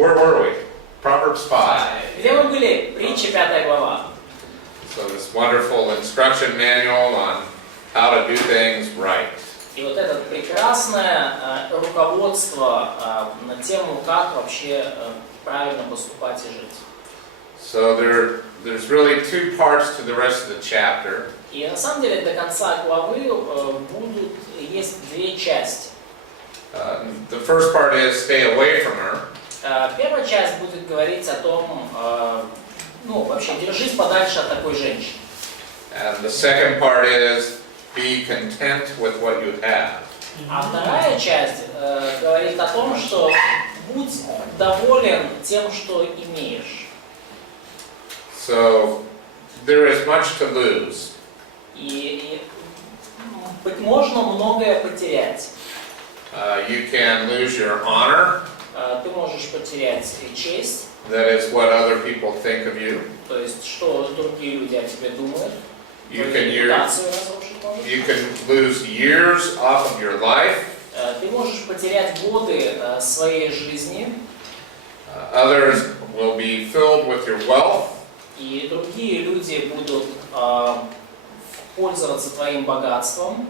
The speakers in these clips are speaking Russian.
Where were we? Proverbs 5. Где мы были? Притча 5 глава. So this wonderful instruction manual on how to do things right. И вот это прекрасное руководство на тему, как вообще правильно поступать и жить. So there's really two parts to the rest of the chapter. И на самом деле до конца главы есть две части. The first part is stay away from her. Первая часть будет говорить о том, вообще держись подальше от такой женщины. And the second part is be content with what you have. А вторая часть говорит о том, что будь доволен тем, что имеешь. So there is much to lose. И можно многое потерять. You can lose your honor. Ты можешь потерять честь. That is what other people think of you. То есть, что другие люди о тебе думают. You can lose years off of your life. Ты можешь потерять годы своей жизни. Others will be filled with your wealth. И другие люди будут пользоваться твоим богатством.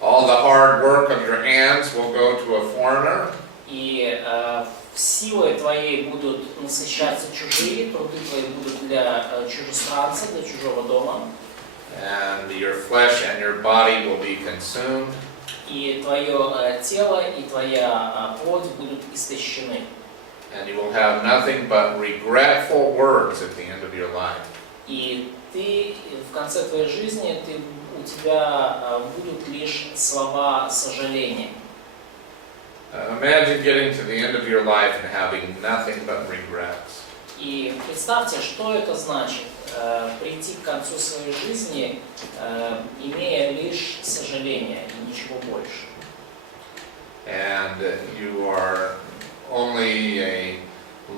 All the hard work of your hands will go to a foreigner. И силой твоей будут насыщаться чужие, труды твои будут для чужестранца, для чужого дома. And your flesh and your body will be consumed. И твое тело и твоя плоть будут истощены. And you will have nothing but regretful words at the end of your life. И ты в конце твоей жизни у тебя будут лишь слова сожаления. Imagine getting to the end of your life and having nothing but regrets. И представьте, что это значит прийти к концу своей жизни, имея лишь сожаление и ничего больше. And you are only a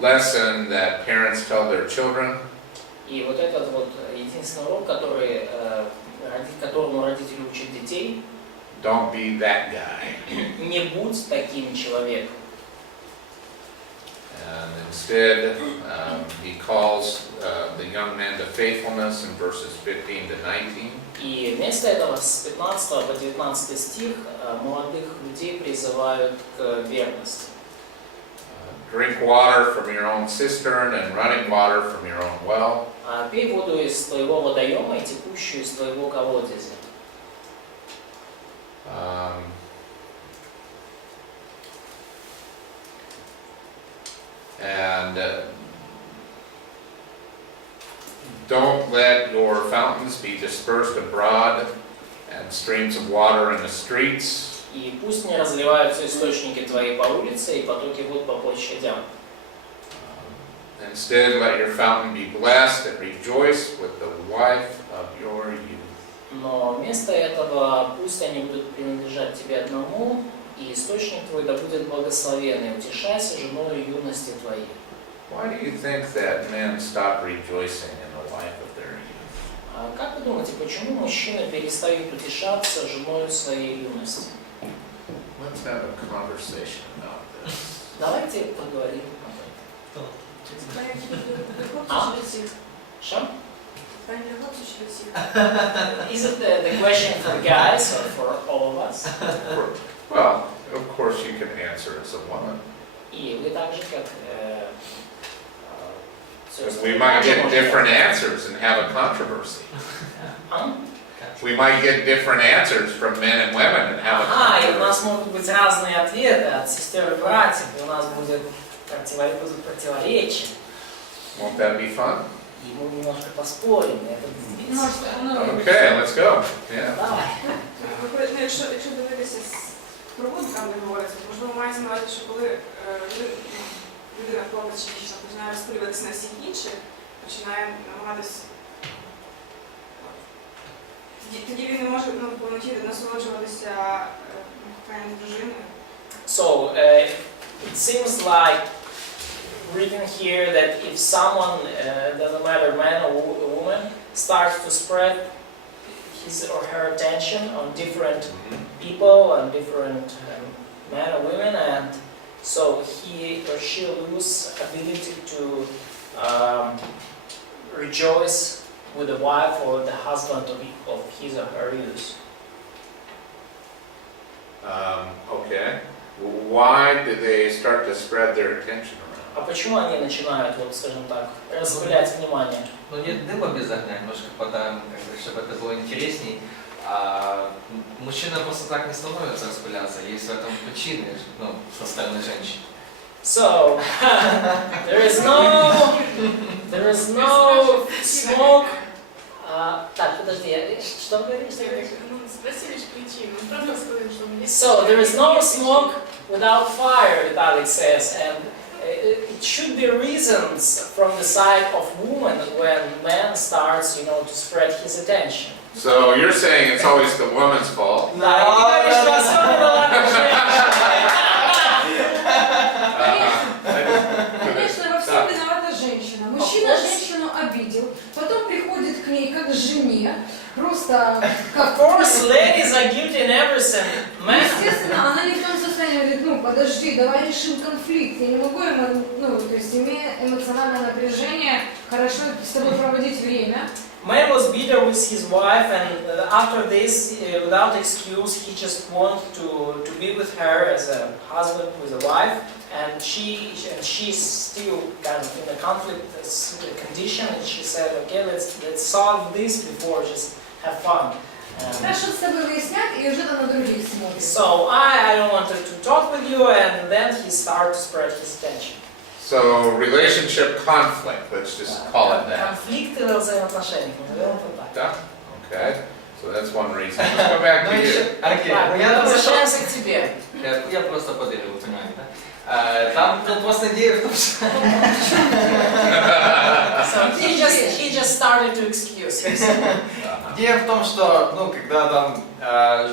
lesson that parents tell their children. И вот этот вот единственный урок, которому родители учат детей. Don't be that guy. Не будь таким человеком. And instead, he calls the young men to faithfulness in verses 15 to 19. И вместо этого с 15 по 19 стих молодых людей призывают к верности. Drink water from your own cistern and running water from your own well. Пей воду из твоего водоема и текущую из твоего колодезя. And don't let your fountains be dispersed abroad and streams of water in the streets. И пусть не разливаются источники твои по улице и потоки вод по площадям. Instead, let your fountain be blessed and rejoice with the wife of your youth. Но вместо этого пусть они будут принадлежать тебе одному, и источник твой да будет благословен, и утешайся женою юности твоей. Why do you think that men stop rejoicing in the wife of their youth? Как вы думаете, почему мужчины перестают утешаться женою своей юности? Let's have a conversation about this. Давайте поговорим об этом. Что? Is it the question for guys or for all of us? Well, of course you can answer as a woman. И вы также как We might get different answers and have a controversy. We might get different answers from men and women and have a controversy. И у нас могут быть разные ответы от сестер и братьев, и у нас будут противоречия. Won't that be fun? И мы немножко поспорим, это действительно. Okay, let's go. Yeah. Давай. Якщо дивитися з прибутками, де говориться, можливо, мається на увазі, що коли людина, хлопець чи дівчина починає розпилюватися на всіх інших, починає намагатися, тоді він не може повноті насолоджуватися коханням з дружиною. So, it seems like written here that if someone, doesn't matter man or woman, starts to spread his or her attention on different people and different men or women, and so he or she lose ability to rejoice with the wife or the husband of his or her use. Okay. Why do they start to spread their attention around? А почему они начинают, вот, скажем так, распылять внимание? Ну нет дыма без огня, немножко подаем, чтобы это было интересней. Мужчина просто так не становится распыляться, есть в этом причины, ну, со стороны женщин. So, there is no smoke. Так, подожди, что вы говорите? Спросили причину. Правда сказали, что у меня. So, there is no smoke without fire, Vitaly says, and it should be reasons from the side of woman when man starts, you know, to spread his attention. So you're saying it's always the woman's fault? Да, и ты говоришь, что особенно ладно женщина. Конечно, во всем виновата женщина. Мужчина женщину обидел, потом приходит к ней как к жене, просто Of как... course, ladies are guilty in everything. Men. Естественно, она не в том состоянии, говорит, ну подожди, давай решим конфликт. Я не могу, ну, то есть имея эмоциональное напряжение, хорошо с тобой проводить время. Man was bitter with his wife, and after this, without excuse, he just wanted to be with her as a husband with a wife, and she's still kind of in a conflict condition, and she said, okay, let's solve this before just have fun. Хорошо с тобой выяснять и уже на других смотрит. So I don't want to talk with you, and then he started to spread his attention. So relationship conflict, let's just call it that. Конфликты в взаимоотношениях, наверное, так. Okay, so that's one reason. Let's go back to you. Окей, Так, я возвращаемся к тебе. Я просто подыгрываю, понимаете, да? Там просто идея в том, что... So he just started to excuse himself. Идея в том, что, ну, когда там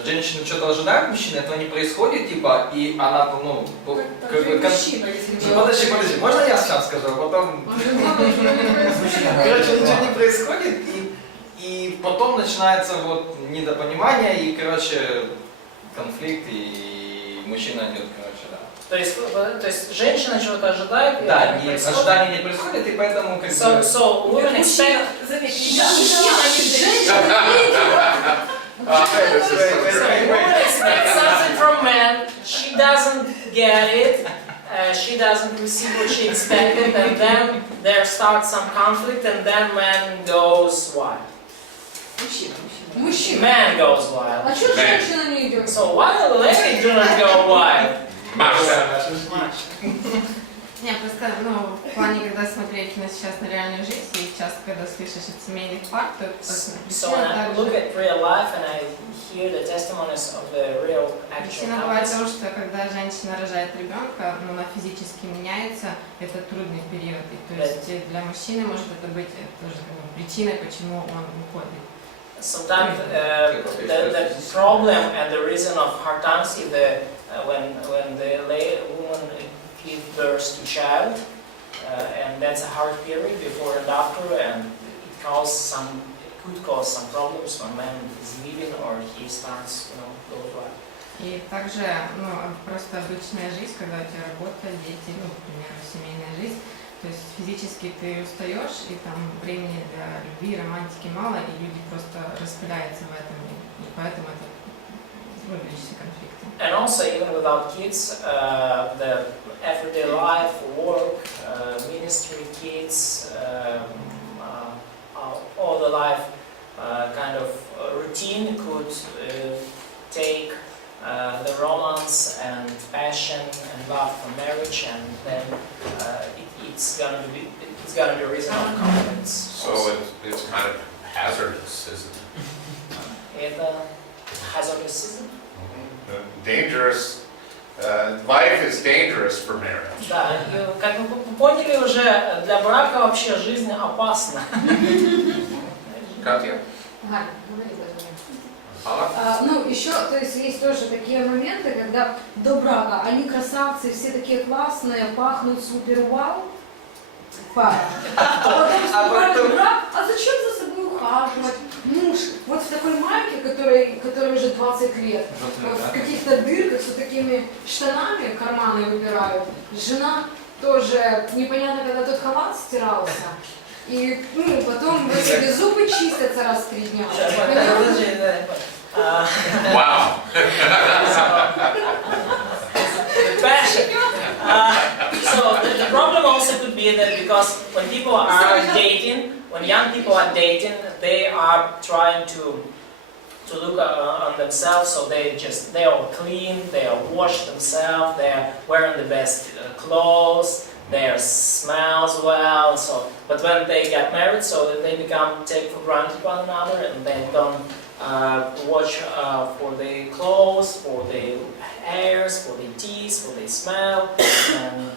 женщина что-то ожидает мужчины, этого не происходит, типа, и она, ну, как бы... Подожди, можно я сейчас скажу, а потом... Короче, ничего не происходит, и потом начинается вот недопонимание, и, короче, конфликт, и мужчина идет, короче, да. То есть женщина чего-то ожидает, и Да, это не происходит. ожидания не происходит, и поэтому как бы... So women expect... Women expect something from man, she doesn't get it, she doesn't receive what she expected, and then there starts some conflict, and then man goes wild. Мужчина. Man goes wild. А что женщина не идет? So why the lady do not go wild? Masha. Не, просто, ну, в плане, когда смотреть сейчас на реальную жизнь, и часто, когда слышишь от семейных пар, то So when I look at real life and I hear the testimonies of the real actual причина бывает в couples, том, что когда женщина рожает ребенка, но она физически меняется, это трудный период. И, то есть для мужчины может это быть тоже причиной, почему он уходит. sometimes the problem and the reason of hard times is when the woman gives birth to child, and that's a hard period before and after, and it could cause some problems when man is leaving or he starts, goes wild. И также, ну, просто обычная жизнь, когда у тебя работа, дети, ну, к примеру, семейная жизнь, то есть физически ты устаешь, и там времени для любви, романтики мало, и люди просто распыляются в этом, и поэтому это личные конфликты. And also, even without kids, the everyday life, work, ministry, kids, all the life kind of routine could take the romance and passion and love for marriage, and then it's gonna be a reason of conflicts. So it's kind of hazardous, isn't it? Это hazardous, isn't it? Dangerous. Life is dangerous for marriage. Да, как вы поняли уже, для брака вообще жизнь опасна. Катя? Галя, говори даже. Ну, еще, то есть тоже такие моменты, когда до брака они красавцы, все такие классные, пахнут супер вау, пара. А потом вступают в брак, а зачем за собой ухаживать? муж вот в такой майке, которой уже 20 лет, в каких-то дырках с такими штанами, карманы выпирают. Жена тоже, непонятно, когда тот халат стирался. И потом эти зубы чистятся раз в 3 дня. Wow. So the problem also could be that because when people are dating, when young people are dating, they are trying to look on themselves, so they are clean, they are washed themselves, they are wearing the best clothes, they smells well. So, but when they get married, so they take for granted one another, and they don't watch for their clothes, for their hairs, for their teeth, for their smell, and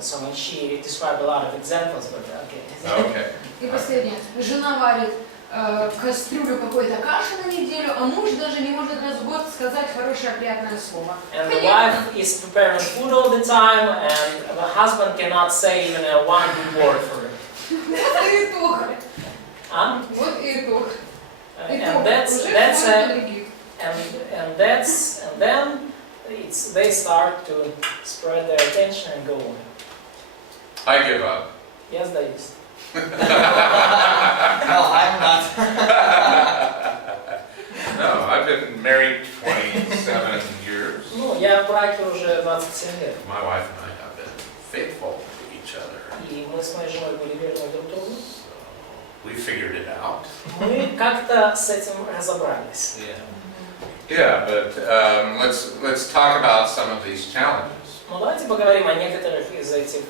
so she described a lot of examples, but okay. Okay. И последнее. Жена варит кастрюлю какой-то каши на неделю, а муж даже не может раз в год сказать хорошее, приятное слово. And the wife is preparing food all the time, and the husband cannot say even one good word for her. Вот и итог. Вот и итог. And then they start to spread their attention and go on. I give up. Я сдаюсь. No, I'm not. No, I've been married 27 years. Ну, я в браке уже 27 лет. My wife and I have been faithful to each other. И мы с моей женой были верны друг другу. We figured it out. Мы как-то с этим разобрались. Yeah, but let's talk about some of these challenges. Ну, давайте поговорим о некоторых из этих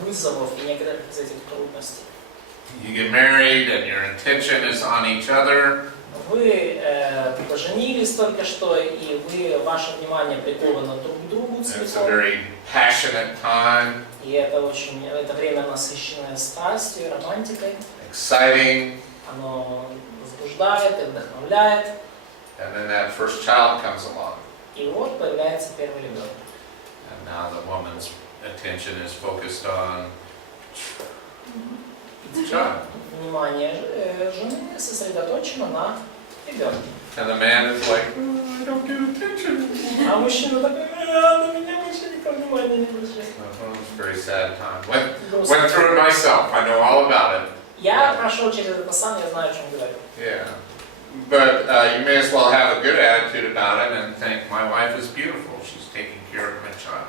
вызовов и некоторых из этих трудностей. You get married and your attention is on each other. Вы поженились только что, и ваше внимание приковано друг к другу It's a целиком. very passionate time. И это время насыщенное страстью и романтикой. Exciting. Оно возбуждает и вдохновляет. And then that first child comes along. И вот появляется первый ребенок. And now the woman's attention is focused on the child. Внимание жены сосредоточено на ребенке. And the man is like, I don't get attention. А мужчина такой, на меня больше никто внимания не обращает. It's a very sad time. Went through it myself. I know all about it. Я прошел через это сам, я знаю, о чем говорю. Yeah. But you may as well have a good attitude about it and think, my wife is beautiful. She's taking care of my child.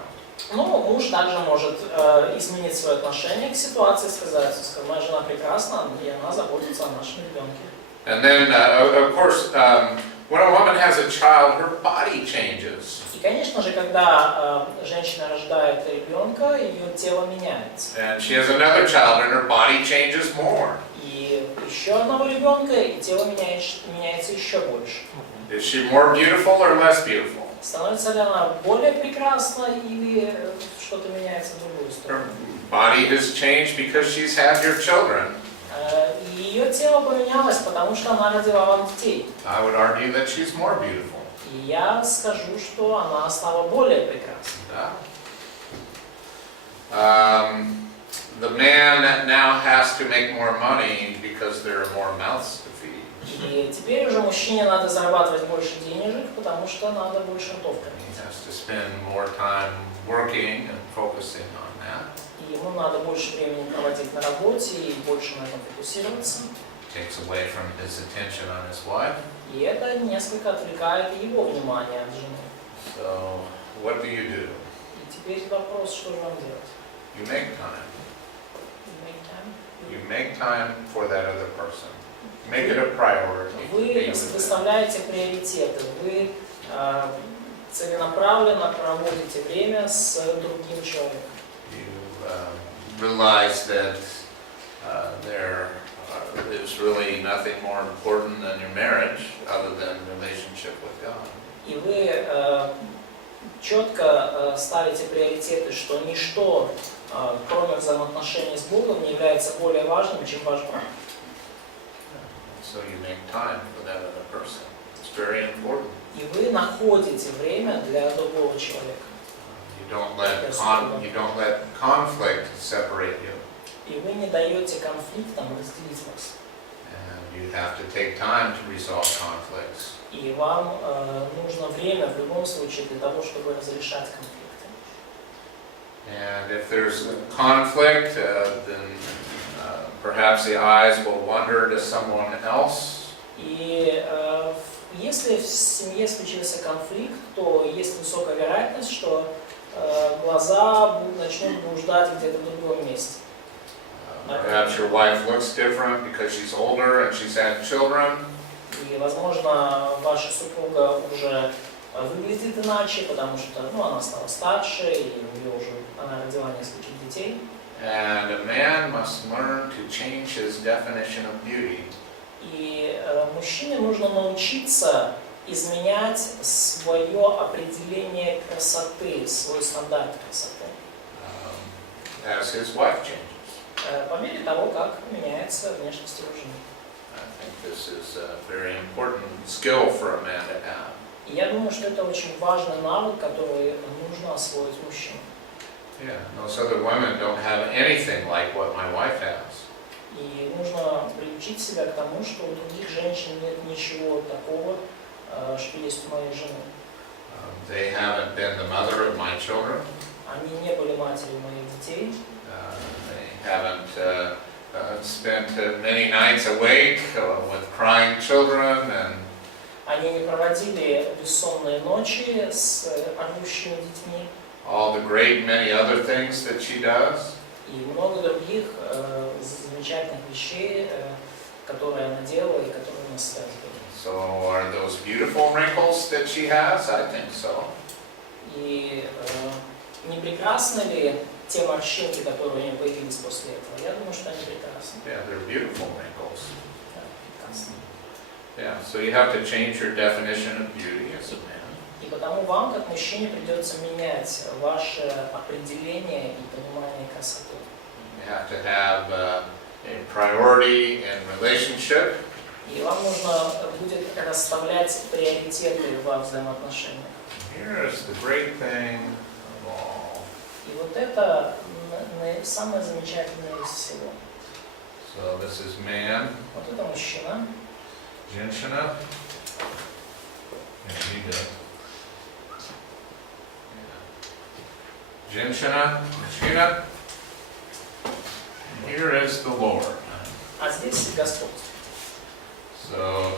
Ну, муж также может изменить свое отношение к ситуации, сказать, моя жена прекрасна, и она заботится о нашем ребенке. And then, of course, when a woman has a child, her body changes. И, конечно же, когда женщина рождает ребенка, ее тело меняется. And she has another child, and her body changes more. И еще одного ребенка, и тело меняется еще больше. Is she more beautiful or less beautiful? Становится ли она более прекрасна или что-то меняется в другую Her сторону? body has changed because she's had your children. И ее тело поменялось, потому что она родила вам детей. I would argue that she's more beautiful. И я скажу, что она стала более прекрасной. The man now has to make more money because there are more mouths to feed. И теперь уже мужчине надо зарабатывать больше денежек, потому что надо больше ртов кормить. He has to spend more time working and focusing on that. И ему надо больше времени проводить на работе и больше на этом фокусироваться. Takes away from his attention on his wife. И это несколько отвлекает его внимание от жены. So, what do you do? И теперь вопрос, что же вам делать? You make time. You make time? You make time for that other person. Make it a priority. Вы выставляете приоритеты, вы целенаправленно проводите время с другим человеком. You realize that there is really nothing more important than your marriage other than relationship with God. И вы четко ставите приоритеты, что ничто, кроме взаимоотношений с Богом, не является более важным, чем ваш брак. So you make time for that other person. It's very important. И вы находите время для другого человека. You don't let conflict separate you. И вы не даете конфликтам разделить вас. And You have to take time to resolve conflicts. И вам нужно время в любом случае для того, чтобы разрешать конфликты. And if there's a conflict, then perhaps the eyes will wander to someone else. И если в семье случился конфликт, то есть высокая вероятность, что глаза начнут блуждать где-то в другом месте. Perhaps your wife looks different because she's older and she's had children. И, возможно, ваша супруга уже выглядит иначе, потому что она стала старше, и она родила нескольких детей. And a man must learn to change his definition of beauty. И мужчине нужно научиться изменять свое определение красоты, свой стандарт красоты. As his wife changes. По мере того, как меняется внешность его жены. I think this is a very important skill for a man to have. И я думаю, что это очень важный навык, который нужно освоить мужчине. Yeah, most other women don't have anything like what my wife has. И нужно приучить себя к тому, что у других женщин нет ничего такого, что есть у моей жены. They haven't been the mother of my children. Они не были матерью моих детей. They haven't spent many nights awake with crying children and. Они не проводили бессонные ночи с орущими детьми. All the great many other things that she does. И много других замечательных вещей, которые она делала и которые нас связывали. So are those beautiful wrinkles that she has? I think so. И не прекрасны ли те морщинки, которые у нее появились после этого? Я думаю, что они прекрасны. Yeah, they're beautiful wrinkles. Да, прекрасны. Yeah, so you have to change your definition of beauty as a man. И потому вам, как мужчине, придется менять ваше определение и понимание красоты. You have to have a priority in relationship. И вам нужно будет расставлять приоритеты во взаимоотношениях. Here's the great thing of all. И вот это самое замечательное из всего. So this is man. Вот это мужчина. Женщина. Yeah, you do. Женщина, мужчина. Here is the Lord. А здесь Господь. So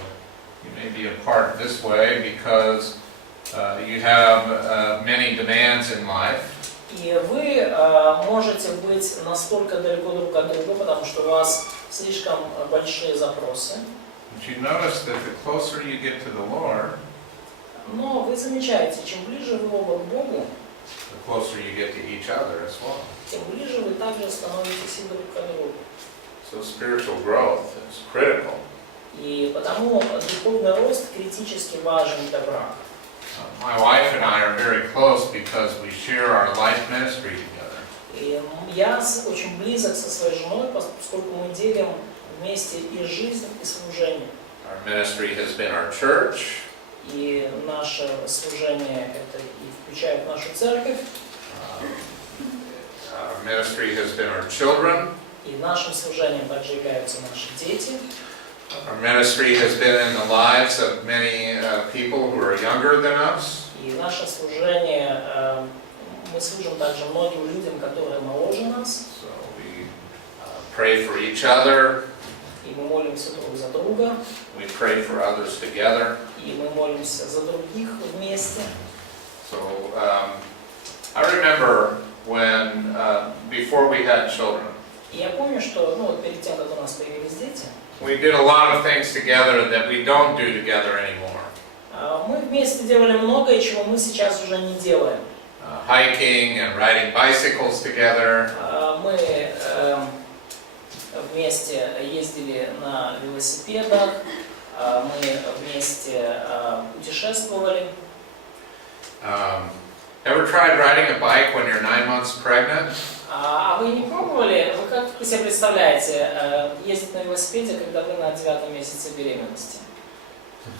you may be apart this way because you have many demands in life. И вы можете быть настолько далеко друг от друга, потому что у вас слишком большие запросы. But you notice that the closer you get to the Lord, Но вы замечаете, чем ближе вы оба к Богу, the closer you get to each other as well. тем ближе вы также становитесь и друг к другу. So spiritual growth is critical. И потому духовный рост критически важен для брака. My wife and I are very close because we share our life ministry together. И я очень близок со своей женой, поскольку мы делим вместе и жизнь, и служение. Our ministry has been our church. И наше служение это и включает нашу церковь. Our ministry has been our children. И нашим служением также являются наши дети. Our ministry has been in the lives of many people who are younger than us. И наше служение, мы служим также многим людям, которые моложе нас. So we pray for each other. И мы молимся друг за друга. We pray for others together. И мы молимся за других вместе. So I remember when before we had children, И я помню, что перед тем, как у нас появились дети, we did a lot of things together that we don't do together anymore. мы вместе делали многое, чего мы сейчас уже не делаем. Hiking and riding bicycles together. Мы вместе ездили на велосипедах, мы вместе путешествовали. Ever tried riding a bike when you're 9 months pregnant? А вы не пробовали, вы как себе представляете, ездить на велосипеде, когда вы на 9 месяце беременности?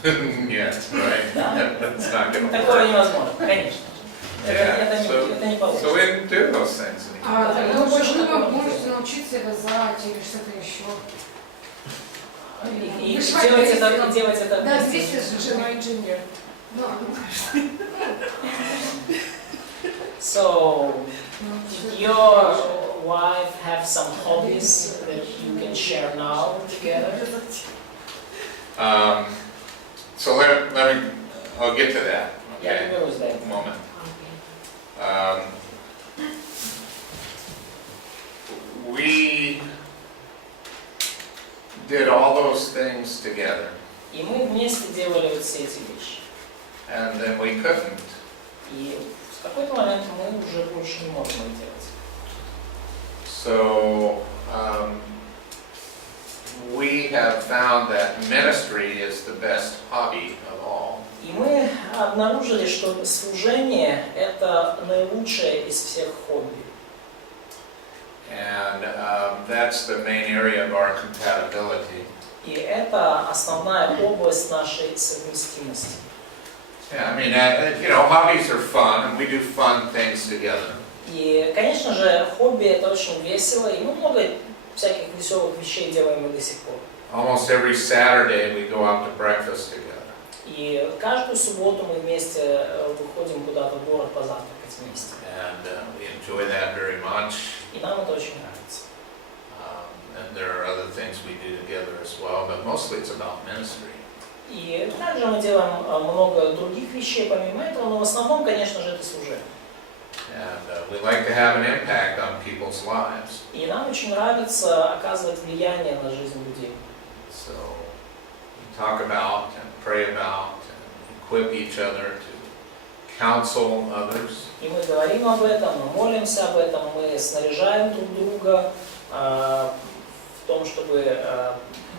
Yes, right? Да? That's not going to Такого work. невозможно, конечно. Это не So получится. we didn't do those things anymore. Тогда почему вы можете научиться вязать или что-то еще? И делать это Да, вместе. здесь же жена инженер. So, did your wife have some hobbies that you can share now together? So let me, I'll get to that, Я okay, разберусь, да. in a moment. We did all those things together, И мы вместе делали вот все эти вещи. and then we couldn't. И в какой-то момент мы уже больше не можем это делать. So we have found that ministry is the best hobby of all. И мы обнаружили, что служение – это наилучшее из всех хобби. And that's the main area of our compatibility. И это основная область нашей совместимости. Yeah, I mean, hobbies are fun, and we do fun things together. И, конечно же, хобби – это очень весело, и мы много всяких веселых вещей делаем и до сих пор. Almost every Saturday we go out to breakfast together. И каждую субботу мы вместе выходим куда-то в город позавтракать вместе. And we enjoy that very much. И нам это очень нравится. And there are other things we do together as well, but mostly it's about ministry. И также мы делаем много других вещей помимо этого, но в основном, конечно же, это служение. And we like to have an impact on people's lives. И нам очень нравится оказывать влияние на жизнь людей. So we talk about and pray about and equip each other to counsel others. И мы говорим об этом, мы молимся об этом, мы снаряжаем друг друга в том, чтобы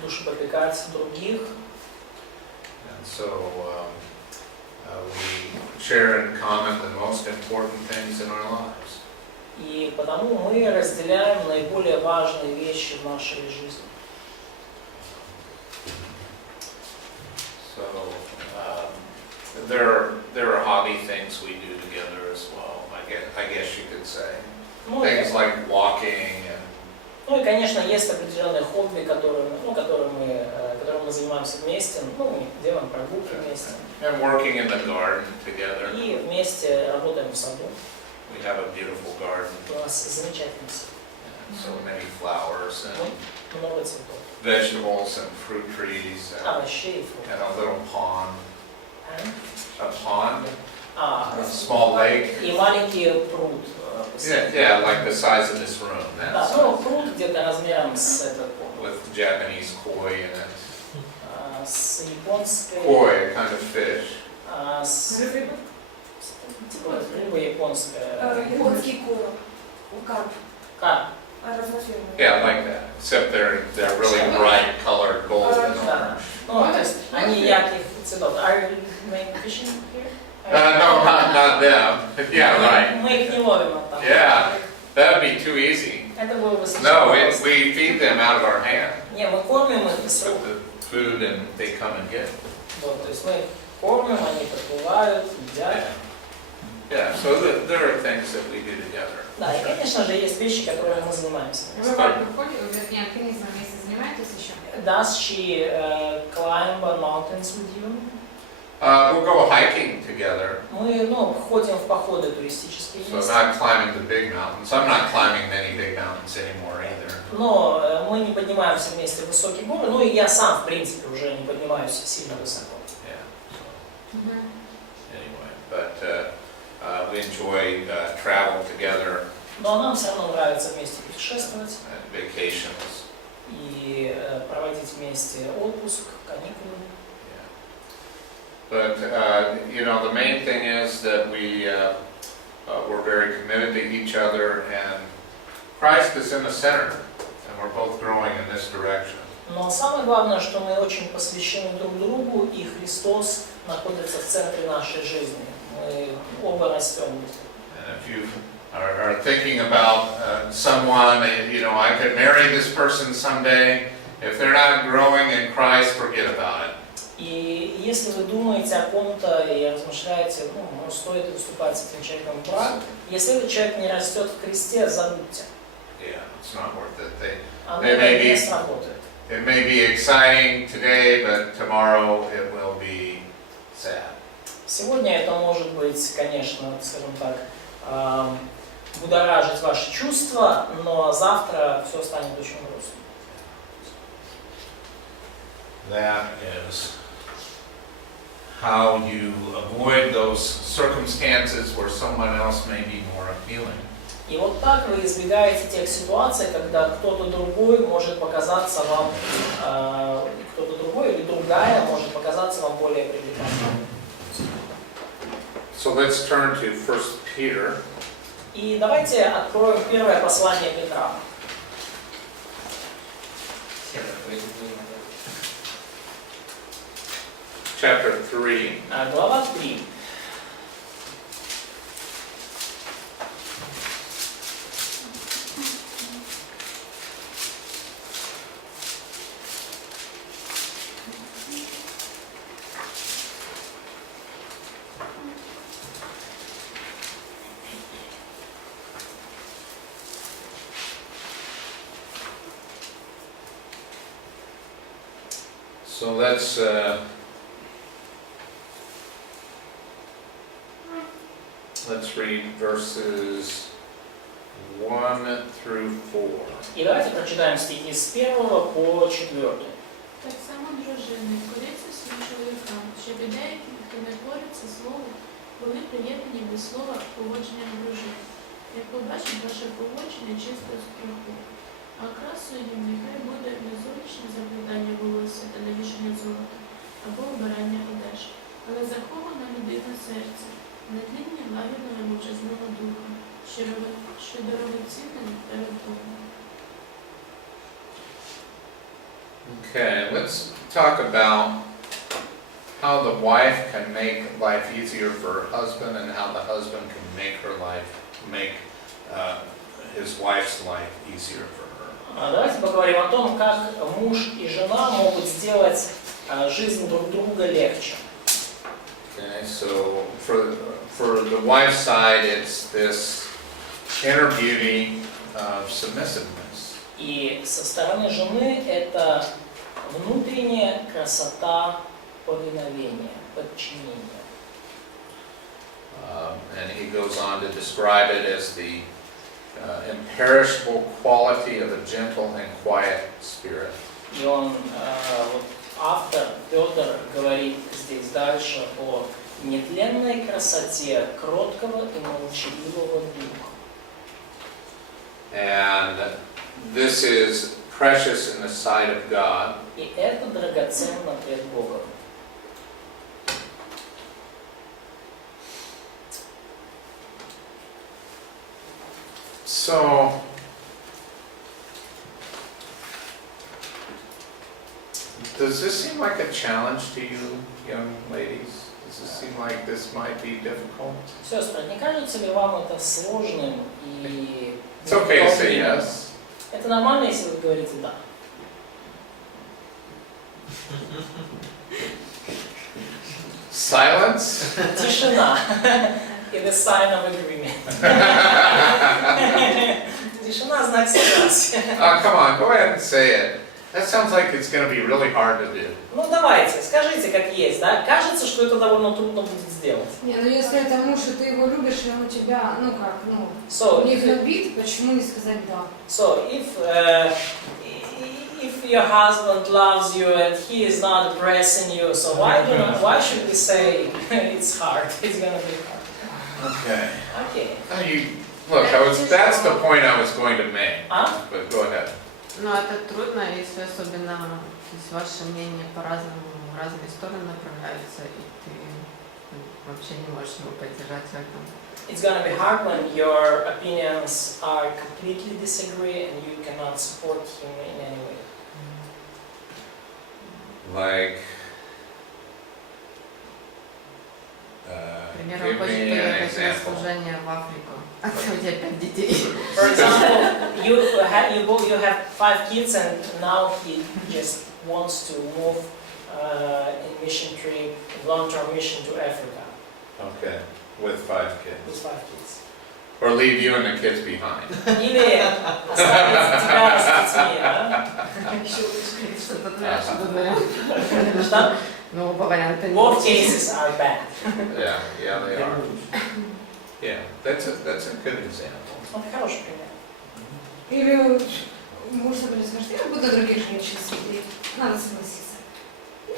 душепопекать других. And so we share in common the most important things in our lives. И потому мы разделяем наиболее важные вещи в нашей жизни. So there are hobby things we do together as well. I guess you could say things like walking and. Ну и, конечно, есть определенные хобби, которыми мы занимаемся вместе. Ну, мы делаем прогулки вместе. And working in the garden together. И вместе работаем в саду. We have a beautiful garden. У нас замечательный сад. And so many flowers and Много цветов. vegetables and fruit trees Овощей и фруктов. and a little pond. A pond? А, A small lake. и маленький пруд. Yeah, like the size of this room. Да, That ну, size. пруд где-то размером с этот With Japanese koi in it. с японской, Koi, a kind of fish. с Рыба. типа рыба японская. Японский короб. Карп. Как? Разнофирменный. Yeah, like that. Except they're really bright colored golden Да. orange. Ну, то есть они ярких цветов. Are you making fishing here? No, not them. Yeah, right. Мы их не ловим оттуда. Yeah, that'd be too easy. Это было бы слишком No, просто. we feed them out of our hand. Не, мы кормим их из рук. Put the food and they come and get it. Вот, то есть мы их кормим, они подплывают, едят. Yeah, so there are things that we do together. Да, и, конечно же, есть вещи, которыми мы занимаемся. Вы альпинизмом вместе занимаетесь еще? Does she climb mountains with you? We'll go hiking together. Мы, ходим в походы туристические So вместе. not climbing the big mountains. I'm not climbing many big mountains anymore either. Но мы не поднимаемся вместе в высокие горы, ну и я сам, в принципе, уже не поднимаюсь сильно высоко. Yeah. So anyway, but we enjoy travel together Но нам все равно нравится вместе путешествовать and vacations. и проводить вместе отпуск, каникулы. But the main thing is that we're very committed to each other, and Christ is in the center, and we're both growing in this direction. Но самое главное, что мы очень посвящены друг другу, и Христос находится в центре нашей жизни. Мы оба растем. And if you are thinking about someone, I could marry this person someday. If they're not growing in Christ, forget about it. И если вы думаете о ком-то и размышляете, стоит ли вступать с этим человеком в брак, если этот человек не растет в Христе, забудьте. Yeah, it's not worth it. Оно They may не be- сработает. it may be exciting today, but tomorrow it will be sad. Сегодня это может быть, конечно, скажем так, будоражить ваши чувства, но завтра все станет очень грустно. That is how you avoid those circumstances where someone else may be more appealing. И вот так вы избегаете тех ситуаций, когда кто-то другой может показаться вам, кто-то другой или другая может показаться вам более привлекательной. So let's turn to 1 Peter. И давайте откроем первое послание Петра. Chapter 3. Глава 3. So let's read verses 1 through 4. И давайте прочитаем стихи с 1 по 4. Так само, дружини, коріться всім чоловікам, щоб і деякі, хто не твориться слово, були приєднані до слова поводження дружин. Як побачить ваше поводження чисто з страху, а красою їм нехай буде незручне заплітання волосся та навішання золота, або обирання одеж, але захована людина серця, надління лагідного мовчазного духа, що дорогоцінним перед Богом. Okay, let's talk about how the wife can make life easier for her husband and how the husband can make his wife's life easier for her. Давайте поговорим о том, как муж и жена могут сделать жизнь друг друга легче. Okay, so for the wife's side, it's this inner beauty of submissiveness. И со стороны жены это внутренняя красота повиновения, подчинения. And he goes on to describe it as the imperishable quality of a gentle and quiet spirit. И он, вот автор Петр говорит здесь дальше о нетленной красоте кроткого и молчаливого духа. And this is precious in the sight of God. И это драгоценно пред Богом. So, does this seem like a challenge to you, young ladies? Does this seem like this might be difficult? Сестры, не кажется ли вам это сложным и... It's okay to say yes. Это нормально, если вы говорите «да». Silence? Тишина. It is sign of agreement. Тишина – знак согласия. Come on, go ahead and say it. That sounds like it's going to be really hard to do. Ну давайте, скажите как есть, да? Кажется, что это довольно трудно будет сделать. Не, ну если это муж, и ты его любишь, и он у тебя, ну как, ну, So, не гнобит, почему не сказать «да»? So if your husband loves you and he is not pressing you, so why should we say it's hard? It's gonna be hard. Okay. Okay. That's the point I was going to make. А? But go ahead. Но это трудно, если особенно то есть ваше мнение по-разному, в разные стороны направляются, и ты вообще не можешь его поддержать в этом. It's gonna be hard when your opinions are completely disagree and you cannot support him in any way. Like, Например, give он хочет me an поехать на example. служение в Африку, а у тебя 5 детей. For example, you have 5 kids and now he just wants to move in mission trip, long-term mission to Africa Okay, with 5 with kids. 5 kids. Or leave you and the kids behind. Или оставить тебя с детьми, да? Что-то трэш. Что? Ну, оба варианта не Both очень. cases are bad. Yeah, they are. Yeah, that's a good example. Это хороший пример. Или муж, например, скажет, я буду других женщин смотреть. Надо согласиться.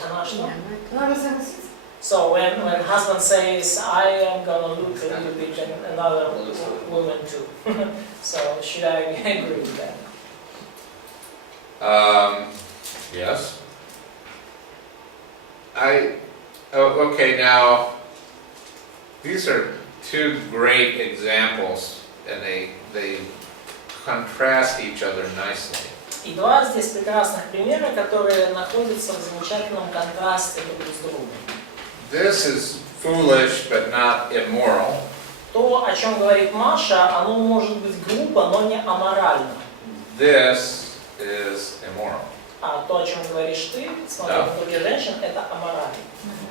Она что? Надо согласиться. So when husband says, I am gonna look a little bit at another woman too. So should I agree with that? Yes. Okay, now, these are two great examples, and they contrast each other nicely. И два здесь прекрасных примера, которые находятся в замечательном контрасте друг с другом. This is foolish, but not immoral. То, о чем говорит Маша, оно может быть грубо, но не аморально. This is immoral. А то, о чем говоришь ты, смотря на других женщин, это аморально.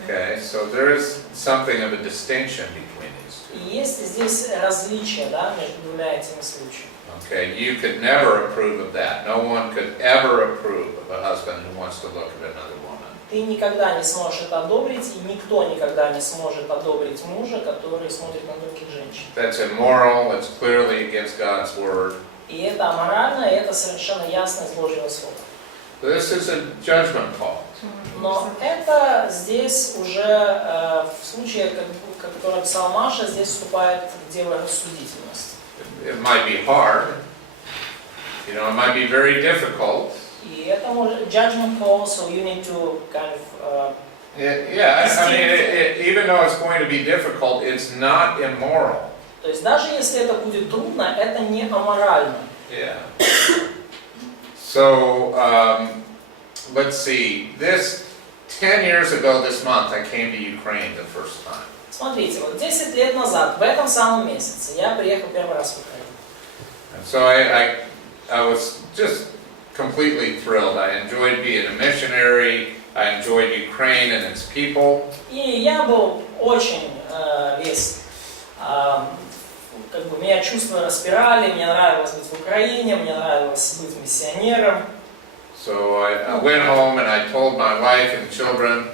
Okay, so there is something of a distinction between these two. И есть здесь различия, да, между двумя этими случаями. Okay, you could never approve of that. No one could ever approve of a husband who wants to look at another woman. Ты никогда не сможешь это одобрить, и никто никогда не сможет одобрить мужа, который смотрит на других женщин. That's immoral, it's clearly against God's word. И это аморально, и это совершенно ясно из Божьего Слова. This is a judgment call. Но это здесь уже в случае, который описал Маша, здесь вступает дело рассудительности. It might be hard, it might be very difficult. И это может judgment call, so you need to kind of Even though it's going to be difficult, it's not immoral. То есть даже если это будет трудно, это не аморально. Yeah. So, let's see. 10 years ago this month, I came to Ukraine the first time. Смотрите, вот 10 лет назад, в этом самом месяце, я приехал первый раз в Украину. And so I was just completely thrilled. I enjoyed being a missionary. I enjoyed Ukraine and its people. И я был очень весь, меня чувства распирали, мне нравилось быть в Украине, мне нравилось быть миссионером. So I went home and I told my wife and children,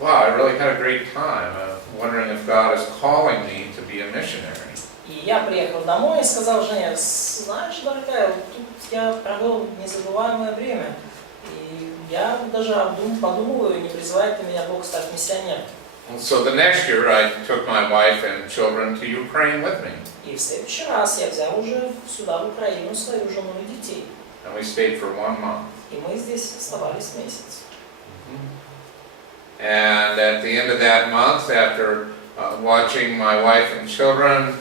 wow, I really had a great time. I'm wondering if God is calling me to be a missionary. И я приехал домой и сказал Жене, знаешь, дорогая, вот тут я провел незабываемое время. И я даже подумал, не призывает ли меня Бог стать миссионером. So the next year I took my wife and children to Ukraine with me. И в следующий раз я взял уже сюда, в Украину, свою жену и детей. And we stayed for 1 month. И мы здесь оставались месяц. And at the end of that month, after watching my wife and children,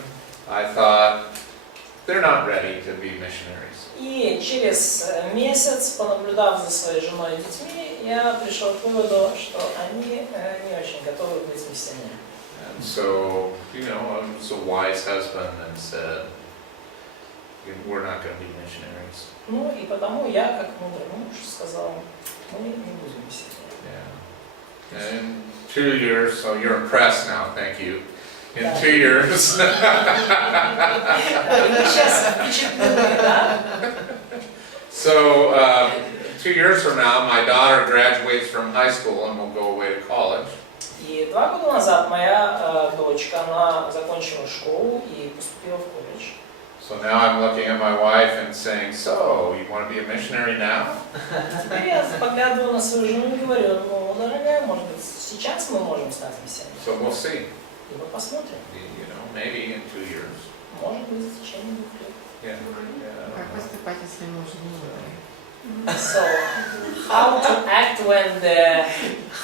I thought, they're not ready to be missionaries. И через месяц, понаблюдав за своей женой и детьми, я пришел к выводу, что они не очень готовы быть миссионерами. And so, I was a wise husband and said, we're not going to be missionaries. Ну и потому я, как мудрый муж, сказал, мы не будем миссионерами. Yeah. And 2 years, so you're impressed now, thank you. In 2 years. Сейчас впечатлены, да? So, 2 years from now, my daughter graduates from high school and will go away to college. И 2 года назад моя дочка, она закончила школу и поступила в колледж. So now I'm looking at my wife and saying, so, you want to be a missionary now? Теперь я поглядываю на свою жену и говорю, ну, дорогая, может быть, сейчас мы можем стать миссионерами. So we'll see. И мы посмотрим. Maybe in 2 years. Может быть, в течение 2 лет. Yeah. Как поступать, если муж не выбрал? So, how to act when the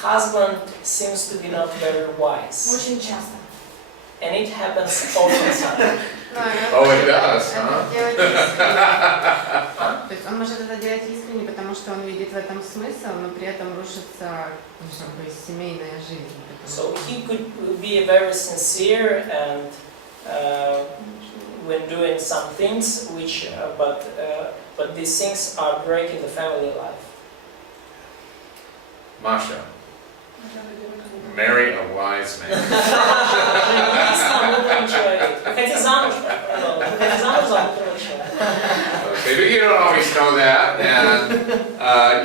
husband seems to be not very wise. Очень часто. And it happens all the time. Oh, it does, huh? То есть он может это делать искренне, потому что он видит в этом смысл, но при этом рушится семейная жизнь. So he could be very sincere and when doing some things, which but these things are breaking the family life. Masha, marry a wise man. Женись на мудром человеке. Выходи замуж you don't always know that, and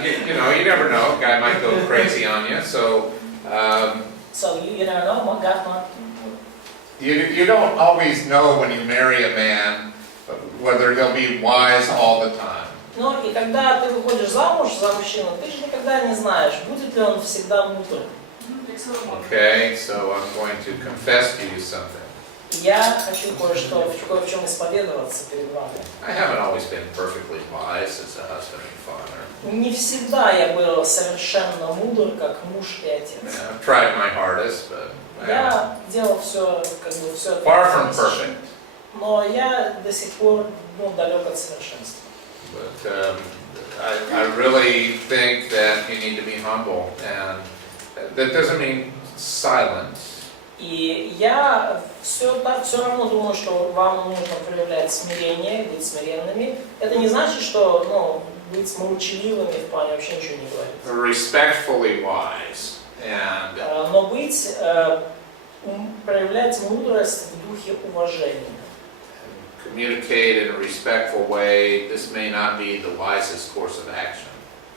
you know, you never know. A guy might go crazy on you, so So you never know, God might. you don't always know when you marry a man whether he'll be wise all the time. Ну и когда ты выходишь замуж за мужчину, ты же никогда не знаешь, будет ли он всегда мудрым. Okay, so I'm going to confess to you something. Я хочу кое в чем исповедоваться перед вами. I haven't always been perfectly wise as a husband and father. Не всегда я был совершенно мудр, как муж и отец. I've tried my hardest, but Я делал все, как бы все. far from perfect. Но я до сих пор далек от совершенства. But I really think that you need to be humble, and that doesn't mean silence. И я все равно думаю, что вам нужно проявлять смирение, быть смиренными. Это не значит, что быть молчаливыми в плане вообще ничего не говорить. Respectfully wise, and Но проявлять мудрость в духе уважения. communicate in a respectful way. This may not be the wisest course of action.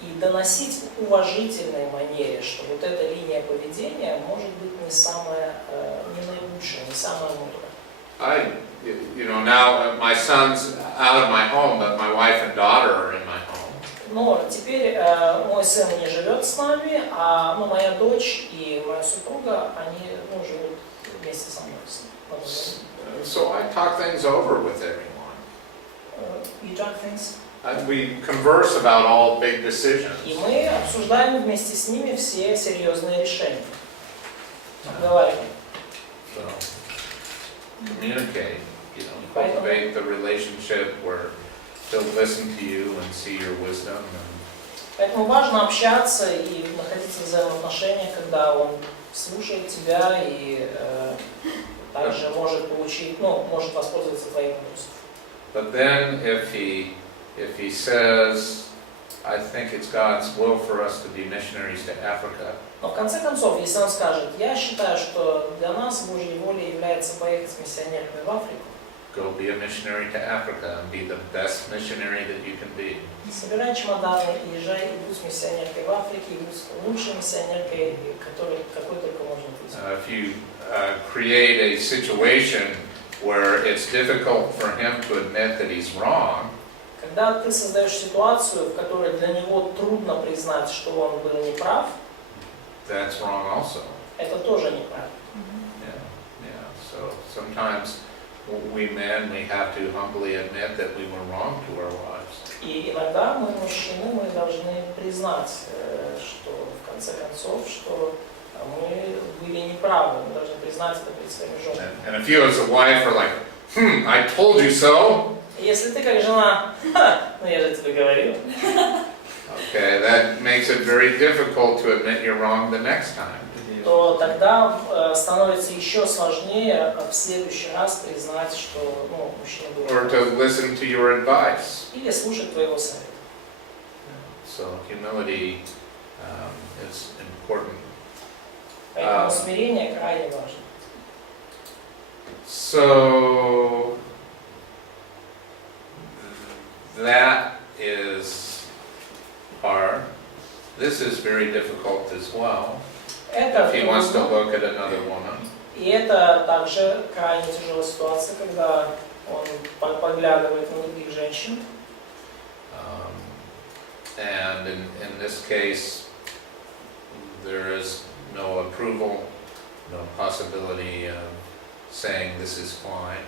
И доносить в уважительной манере, что вот эта линия поведения может быть не наилучшая, не самая мудрая. Now my son's out of my home, but my wife and daughter are in my home. Но теперь мой сын не живет с нами, а моя дочь и моя супруга, они живут вместе со мной. So I talk things over with everyone. You talk things? We converse about all big decisions. И мы обсуждаем вместе с ними все серьезные решения. Говорим. So communicate, cultivate the relationship where he'll listen to you and see your wisdom. Поэтому важно общаться и находиться в взаимоотношениях, когда он слушает тебя и также может получить, может воспользоваться твоей мудростью. But then if he says, I think it's God's will for us to be missionaries to Africa. Но в конце концов, если он скажет, я считаю, что для нас Божьей волей является поехать с миссионерами в Африку. Go be a missionary to Africa and be the best missionary that you can be. Собирай чемоданы и езжай, и будь миссионеркой в Африке, и будь лучшей миссионеркой, какой только можно быть. If you create a situation where it's difficult for him to admit that he's wrong, когда ты создаешь ситуацию, в которой для него трудно признать, что он был неправ, that's wrong also. это тоже неправильно. Yeah. So sometimes we men, we have to humbly admit that we were wrong to our wives. И иногда мы, мужчины, мы должны признать, что в конце концов, что мы были неправы, мы должны признать это перед своими женами. And if you as a wife are like, I told you so. Если ты как жена, я же тебе говорил. Okay, that makes it very difficult to admit you're wrong the next time. То тогда становится еще сложнее в следующий раз признать, что мужчина был Or to listen to your advice. или слушать твоего совета. So humility is important. Поэтому смирение крайне важно. So that is hard. This is very difficult as well. If he wants to look at another woman. И это также крайне тяжелая ситуация, когда он поглядывает на других женщин. And in this case, there is no approval, no possibility of saying this is fine.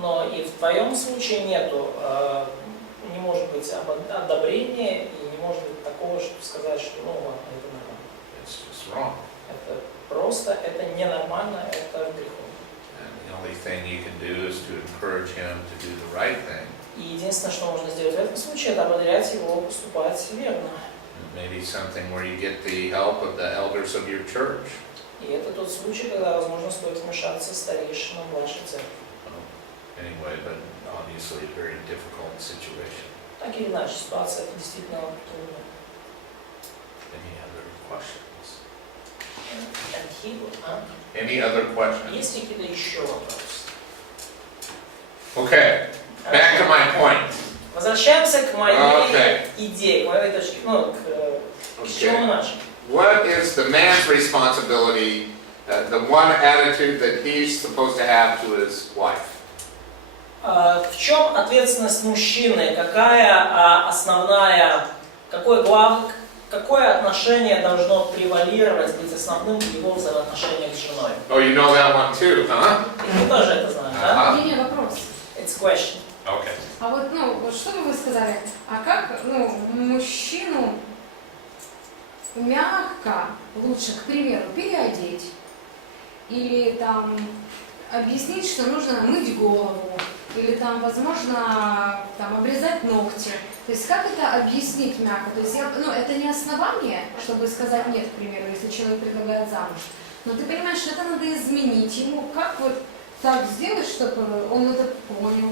Но и в твоем случае не может быть одобрения и не может быть такого, чтобы сказать, что ладно, это нормально. It's just wrong. Это просто, это ненормально, это греховно. And the only thing you can do is to encourage him to do the right thing. И единственное, что можно сделать в этом случае, это ободрять его поступать верно. Maybe something where you get the help of the elders of your church. И это тот случай, когда, возможно, стоит вмешаться старейшинам вашей церкви. Anyway, but obviously a very difficult situation. Так или иначе, ситуация это действительно трудная. Any other questions? Any Any other questions? Есть ли какие-то еще вопросы? Okay, back to my point. Возвращаемся к моей Okay. идее, к моей точке, ну, к чему мы начали. What is the man's responsibility, the one attitude that he's supposed to have to his wife? В чем ответственность мужчины? Какая основная, какое отношение должно превалировать, быть основным в его взаимоотношениях с женой? Oh, you know that one too, huh? И ты тоже это знаешь, да? Не, вопрос. It's a question. Okay. А вот, ну, вот что бы вы сказали, а как, ну, мужчину мягко лучше, к примеру, переодеть или там объяснить, что нужно мыть голову, или там, возможно, там обрезать ногти. То есть как это объяснить мягко? То есть ну, это не основание, чтобы сказать нет, к примеру, если человек предлагает замуж. Но ты понимаешь, что это надо изменить ему. Как вот так сделать, чтобы он это понял?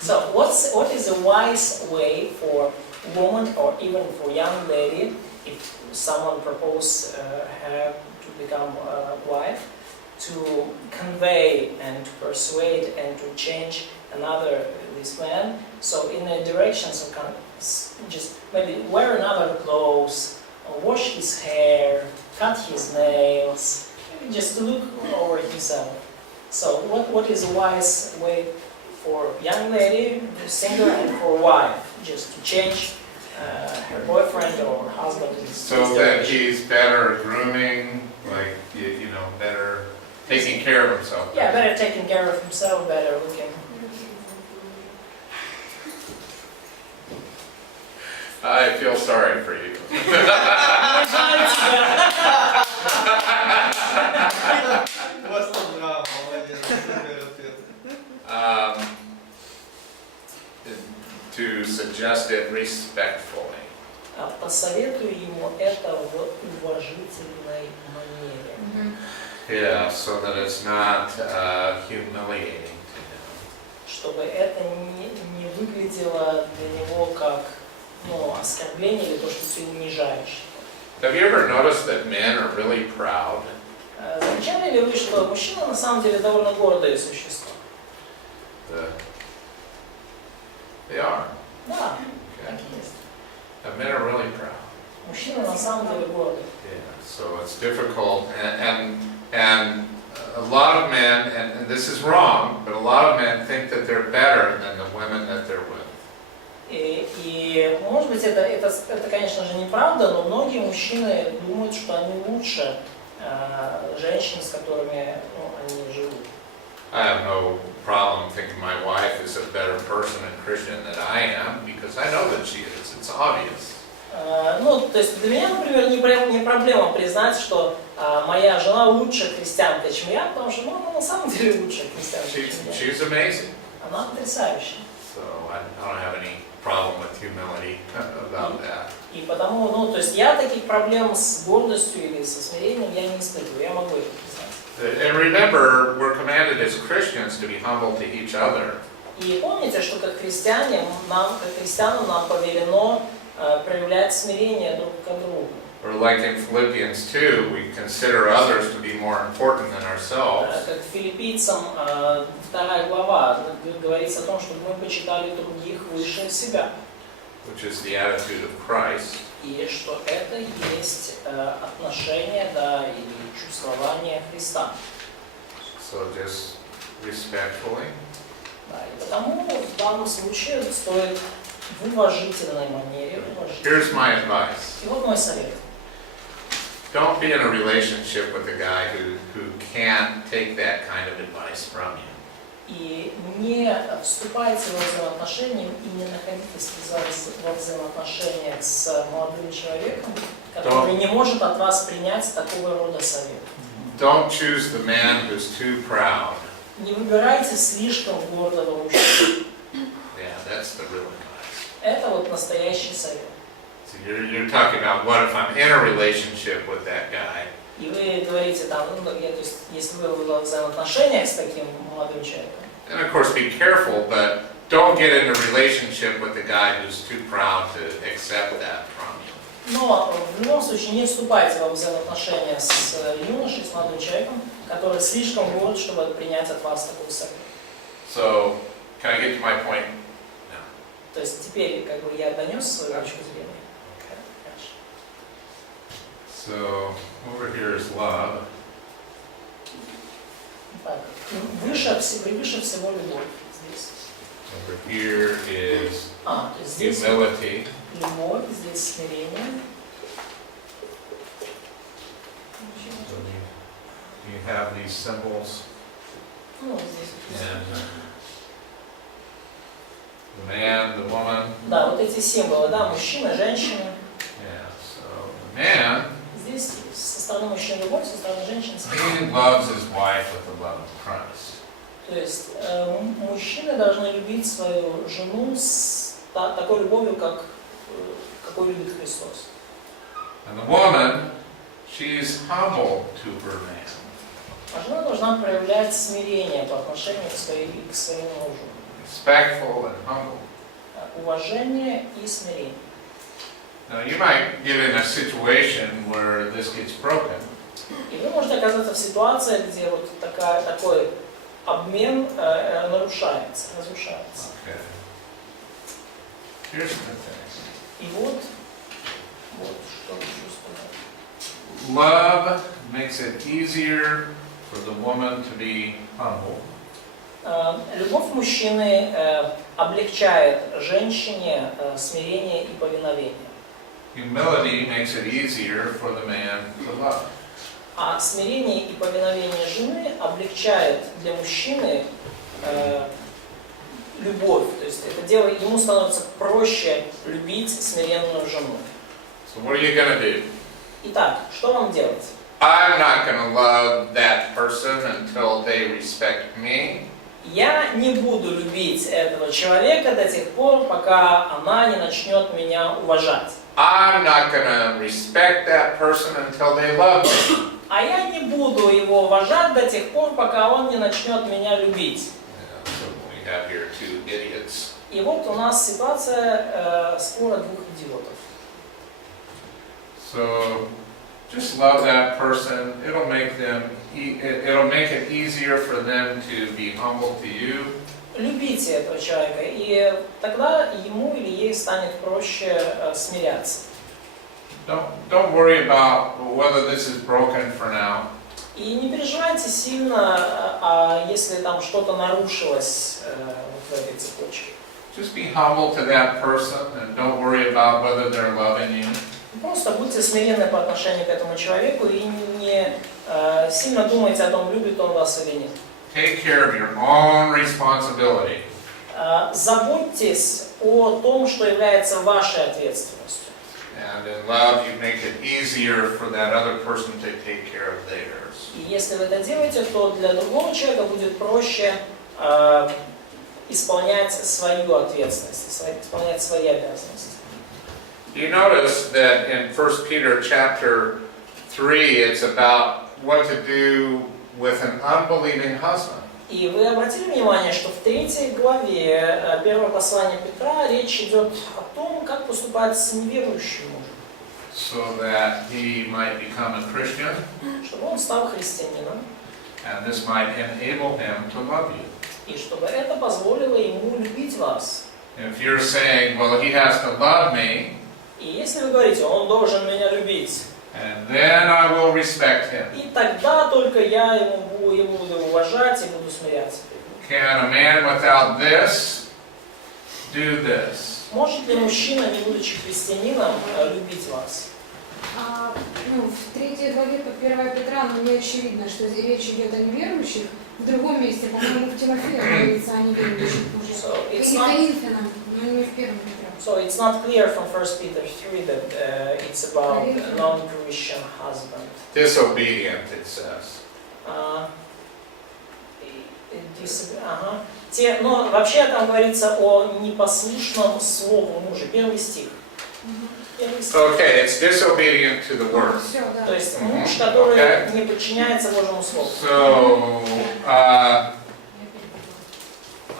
So what is a wise way for woman or even for young lady, if someone propose her to become a wife, to convey and to persuade and to change this man, so in a direction, so kind of just maybe wear another clothes, wash his hair, cut his nails, maybe just look over himself. So what is a wise way for young lady, single, and for wife, just to change her boyfriend or husband? So that he's better grooming, like, you know, better taking care of himself. Yeah, better taking care of himself, better looking. I feel sorry for you. To suggest it respectfully. Посоветую ему это в уважительной манере. Yeah, so that it's not humiliating to him. Чтобы это не выглядело для него как оскорбление или то, что ты унижаешь. Have you ever noticed that men are really proud? Замечали ли вы, что мужчина на самом деле довольно гордое существо? They are. Да, Okay. так и есть. Men are really proud. Мужчина на самом деле гордый. Yeah, so it's difficult, and a lot of men, and this is wrong, but a lot of men think that they're better than the women that they're with. И может быть, это, конечно же, неправда, но многие мужчины думают, что они лучше женщин, с которыми они живут. I have no problem thinking my wife is a better person and Christian than I am, because I know that she is. It's obvious. То есть для меня, например, не проблема признать, что моя жена лучше христианка, чем я, потому что она на самом деле лучше христианка, чем я. She's amazing. Она потрясающая. So I don't have any problem with humility about that. И потому, то есть я таких проблем с гордостью или со смирением я не испытываю, я могу это признать. And remember, we're commanded as Christians to be humble to each other. И помните, что как христианам нам повелено проявлять смирение друг к другу. Or like in Philippians 2, we consider others to be more important than ourselves. Как филиппийцам 2 глава говорится о том, чтобы мы почитали других выше себя. Which is the attitude of Christ. И что это есть отношение, или чувствование Христа. So just respectfully. Да, и потому в данном случае стоит в уважительной манере. Here's my advice. И вот мой совет. Don't be in a relationship with a guy who can't take that kind of advice from you. И не вступайте во взаимоотношения и не находитесь во взаимоотношениях с молодым человеком, который не может от вас принять такого рода совет. Don't choose the man who's too proud. Не выбирайте слишком гордого мужчину. Yeah, that's the real advice. Это вот настоящий совет. So you're talking about what if I'm in a relationship with that guy? И вы говорите то есть, если вы в взаимоотношениях с таким молодым человеком. And of course, be careful, but don't get in a relationship with a guy who's too proud to accept that from you. Но в любом случае не вступайте во взаимоотношения с юношей, с молодым человеком, который слишком горд, чтобы принять от вас такой совет. So, can I get to my point now? То есть теперь как бы я донес свою точку зрения. So over here is love. Так, превыше всего любовь здесь. Over here is То есть здесь humility. любовь, здесь смирение. So you have these symbols, Ну, здесь. and the man, the woman. Да, вот эти символы, да, мужчина, женщина. Yeah. So the man, Здесь со стороны мужчин любовь, со стороны женщин смирение. he loves his wife with the love of Christ. То есть мужчины должны любить свою жену с такой любовью, какой любит Христос. And the woman, she's humble to her man. А жена должна проявлять смирение по отношению к своему мужу. Respectful and humble. Уважение и смирение. Now you might get in a situation where this gets broken. И вы можете оказаться в ситуации, где вот такой обмен разрушается. Okay. Here's the thing. И вот что хочу сказать. Love makes it easier for the woman to be humble. Любовь мужчины облегчает женщине смирение и повиновение. Humility makes it easier for the man to love. А смирение и повиновение жены облегчает для мужчины любовь. То есть это дело, ему становится проще любить смиренную жену. So what are you going to do? Итак, что вам делать? I'm not going to love that person until they respect me. Я не буду любить этого человека до тех пор, пока она не начнет меня уважать. I'm not going to respect that person until they love me. А я не буду его уважать до тех пор, пока он не начнет меня любить. Yeah, so we have here two idiots. И вот у нас ситуация спора двух идиотов. So just love that person. It'll make it easier for them to be humble to you. Любите этого человека, и тогда ему или ей станет проще смиряться. Don't worry about whether this is broken for now. И не переживайте сильно, если там что-то нарушилось в этой цепочке. Just be humble to that person and don't worry about whether they're loving you. Просто будьте смиренны по отношению к этому человеку и не сильно думайте о том, любит он вас или нет. Take care of your own responsibility. Заботьтесь о том, что является вашей ответственностью. And in love, you make it easier for that other person to take care of theirs. И если вы это делаете, то для другого человека будет проще исполнять свою ответственность, исполнять свои обязанности. You notice that in 1 Peter chapter 3, it's about what to do with an unbelieving husband. И вы обратили внимание, что в 3 главе первого послания Петра речь идет о том, как поступать с неверующим мужем. So that he might become a Christian, Чтобы он стал христианином, and this might enable him to love you. и чтобы это позволило ему любить вас. If you're saying, well, he has to love me, И если вы говорите, он должен меня любить, and then I will respect him. и тогда только я ему буду уважать и буду смиряться. Can a man without this do this? Может ли мужчина, не будучи христианином, любить вас? В 3 главе по 1 Петра, не очевидно, что речь идет о неверующих. В другом месте, по-моему, в Тимофея говорится о неверующих мужах. И Коринфянам, но не в 1 Петра. So it's not clear from 1 Peter 3 that it's about a non-Christian husband. Disobedient, it says. Но вообще там говорится о непослушном слову мужа. 1 стих. Okay, it's disobedient to the word. То есть муж, который не подчиняется Божьему слову. So,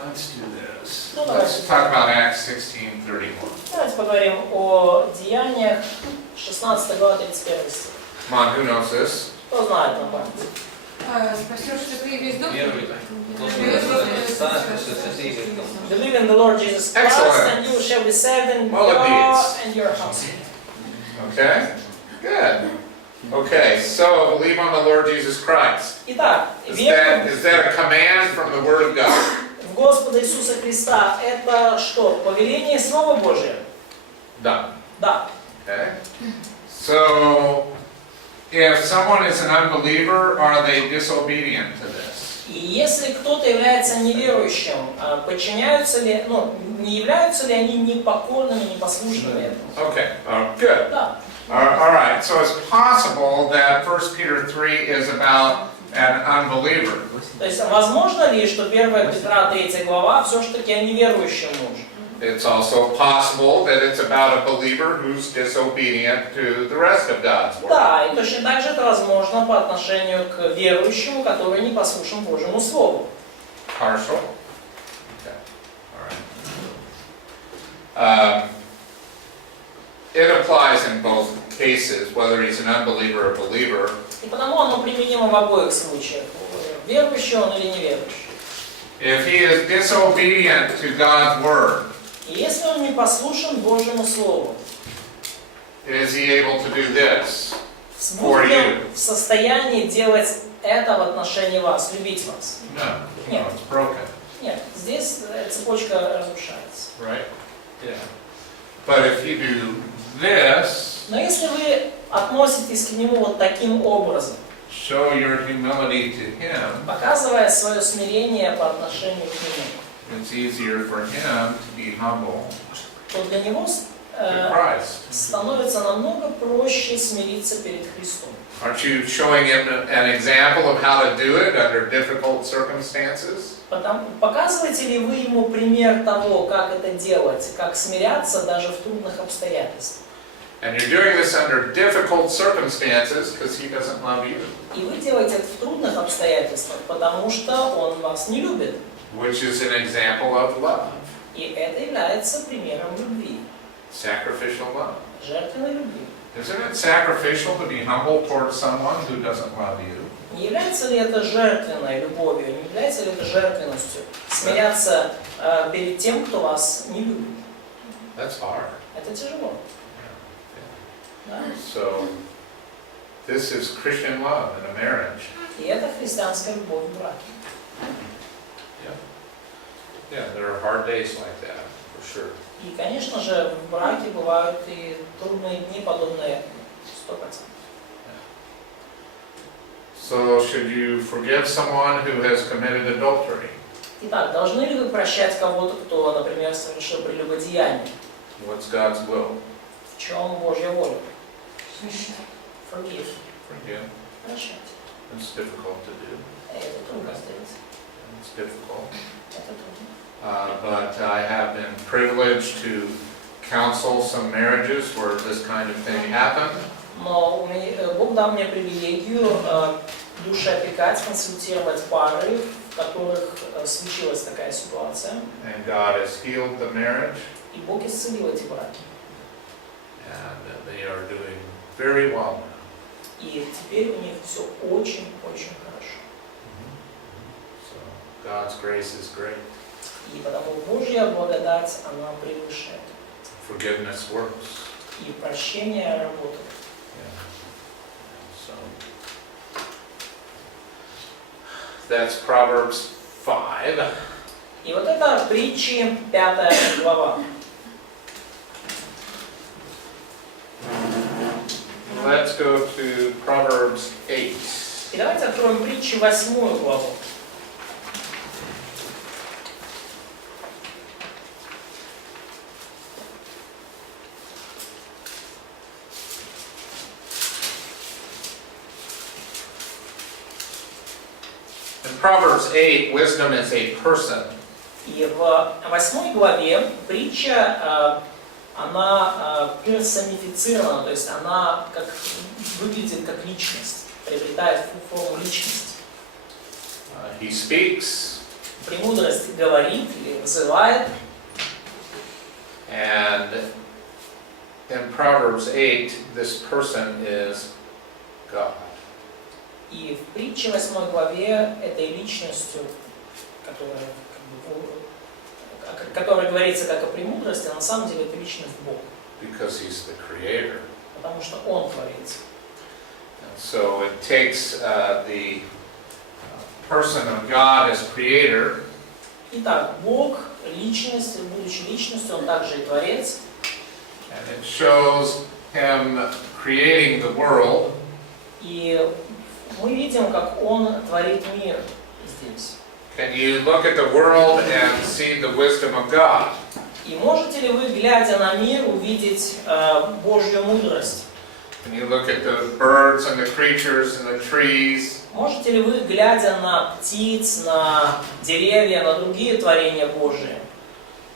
let's do this. Let's talk about Acts 16:31. Давайте поговорим о деяниях 16 глава 31 стих. Come on, who knows this? Кто знает на память? Спасешься ты весь дом? Первый, должен или там. Believe in the Lord Jesus Christ, Excellent. and you shall be saved in you Молодец. and your house. Okay? Good. Okay, so believe on the Lord Jesus Christ. Итак, Is вера that a command from the Word of God? в Господа Иисуса Христа – это что? Повеление Слова Божие? Done. Да. Okay? So, if someone is an unbeliever, are they disobedient to this? И если кто-то является неверующим, подчиняются ли, не являются ли они непокорными, непослушными этому? Okay, good. Да. All right, so it's possible that 1 Peter 3 is about an unbeliever. То есть, возможно ли, что 1 Петра 3 глава все-таки о неверующем муже? It's also possible that it's about a believer who's disobedient to the rest of God's Word. Да, и точно так же это возможно по отношению к верующему, который не послушен Божьему Слову. Partial? Okay, all right. It applies in both cases, whether he's an unbeliever or believer. И потому оно применимо в обоих случаях. Верующий он или неверующий. If he is disobedient to God's Word, И если он не послушен Божьему Слову, is he able to do this? будет ли он в состоянии делать это в отношении вас, любить вас? No. Нет. No, it's broken. Нет, здесь цепочка разрушается. Right? Yeah. But if you do this, Но если вы относитесь к нему вот таким образом, show your humility to him, показывая свое смирение по отношению к нему, it's easier for him to be humble то для него to Christ. становится намного проще смириться перед Христом. Aren't you showing him an example of how to do it under difficult circumstances? Показываете ли вы ему пример того, как это делать, как смиряться даже в трудных обстоятельствах? And you're doing this under difficult circumstances because he doesn't love you, И вы делаете это в трудных обстоятельствах, потому что он вас не любит. which is an example of love, И это является примером любви, sacrificial love. жертвенной любви. Isn't it sacrificial to be humble towards someone who doesn't love you? Не является ли это жертвенной любовью, не является ли это жертвенностью? Смиряться перед тем, кто вас не любит. That's hard. Это тяжело. Да? So, this is Christian love in a marriage. И это христианская любовь в браке. Yeah, there are hard days like that, for sure. И, конечно же, в браке бывают и трудные дни, подобные 100%. So, should you forgive someone who has committed adultery? Итак, должны ли вы прощать кого-то, кто, например, совершил прелюбодеяние? What's God's will? В чем Божья воля? Forgive. Forgive. Прощать. It's difficult to do. Это трудно сделать. It's difficult. Это трудно. But I have been privileged to counsel some marriages where this kind of thing happened. Но Бог дал мне привилегию душеопекать, консультировать пары, в которых случилась такая ситуация. And God has healed the marriage. И Бог исцелил эти браки. And they are doing very well now. И теперь у них все очень-очень хорошо. So God's grace is great. И потому Божья благодать, она превышает. Forgiveness works. И прощение работает. So that's Proverbs 5. И вот это притчи 5 глава. Let's go to Proverbs 8. И давайте откроем притчи 8 главу. In Proverbs 8, wisdom is a person. И в 8 главе притча, она персонифицирована, то есть она как, выглядит как личность, приобретает форму личности. He speaks, Премудрость говорит или вызывает. and in Proverbs 8, this person is God. И в притче 8 главе этой личностью, которая которой говорится как о премудрости, а на самом деле это личность Бога, because He's the Creator. потому что Он творец. And so it takes the person of God as Creator. Итак, Бог, личность, будучи личностью, Он также и творец. And it shows Him creating the world. И мы видим, как Он творит мир здесь. Can you look at the world and see the wisdom of God? И можете ли вы, глядя на мир, увидеть Божью мудрость? Can you look at the birds and the creatures and the trees? Можете ли вы, глядя на птиц, на деревья, на другие творения Божьи,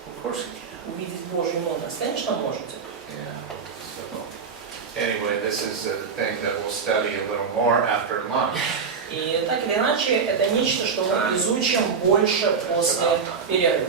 Of course you can. увидеть Божью мудрость? Конечно, можете. Yeah. So, anyway, this is a thing that we'll study a little more after lunch. И так или иначе, это нечто, что мы изучим больше после перерыва.